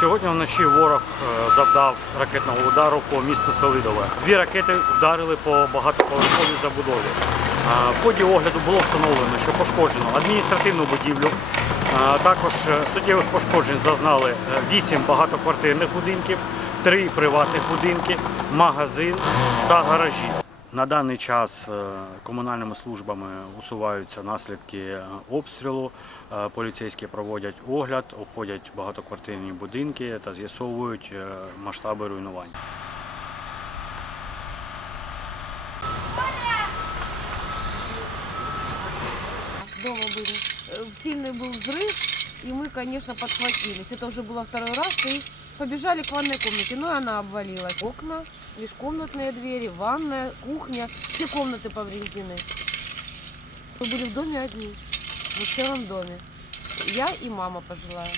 Сьогодні вночі ворог е, завдав ракетного удару по місту Селидове. Дві ракети вдарили по багатоповерховій забудові. Е, В ході огляду було встановлено, що пошкоджено адміністративну будівлю. Е, Також суттєвих пошкоджень зазнали 8 багатоквартирних будинків, 3 приватних будинки, магазин та гаражі. На даний час е, комунальними службами усуваються наслідки е, обстрілу. Е, Поліцейські проводять огляд, обходять багатоквартирні будинки та з'ясовують е, масштаби руйнувань. дома были. Э, Сильный был взрыв, и мы, конечно, подхватились. Это уже было второй раз, и побежали к ванной комнате, но и она обвалилась. Окна, лишь комнатные двери, ванная, кухня, все комнаты повреждены. Мы были в доме одни, в целом доме. Я и мама пожилая.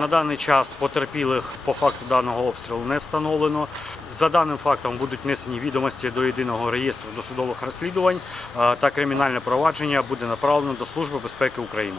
На даний час потерпілих по факту даного обстрілу не встановлено. За даним фактом будуть внесені відомості до єдиного реєстру досудових розслідувань та кримінальне провадження буде направлено до Служби безпеки України.